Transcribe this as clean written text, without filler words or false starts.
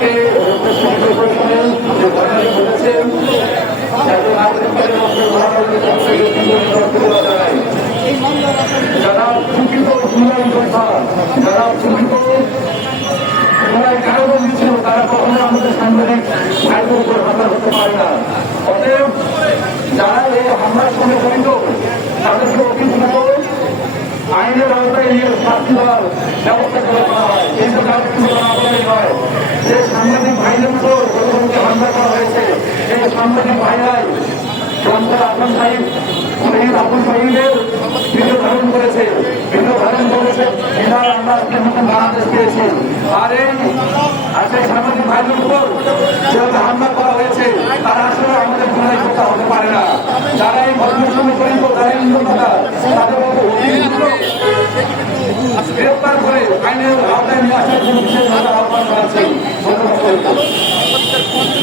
থেকে যারা প্রকৃত যারা প্রকৃত কারাবন্দী ছিল তারা কখনো আমাদের সাংবাদিক ভাইদের উপর হামলা করতে পারে না। অতএব যারা এই হামলার সঙ্গে জড়িত তাদেরকে অতিরিক্ত আইনের আওতায় নিয়ে শাস্তি দেওয়ার ব্যবস্থা করে করা হয়। কিন্তু তার কিছু করা নয় যে সাংবাদিক ভাইদের উপর গতকালকে হামলা করা হয়েছে, এই সাংবাদিক ভাইরাই জনতার আসাম সাহিব শহীদ আবুল শহীদের ভিডিও ধারণ করেছে এনার আমরা নতুন বাংলাদেশ পেয়েছি। আর এই সেই সাংবাদিক ভাইদের উপর যেভাবে হামলা করা হয়েছে তারা আসলে আমাদের গুণাই করতে হতে পারে না। যারা এই ঘটনার সঙ্গে জড়িত যারা তাদের গ্রেপ্তার করে আইনের আওতায় নিয়ে আসার জন্য বিশেষভাবে আহ্বান করা হচ্ছে।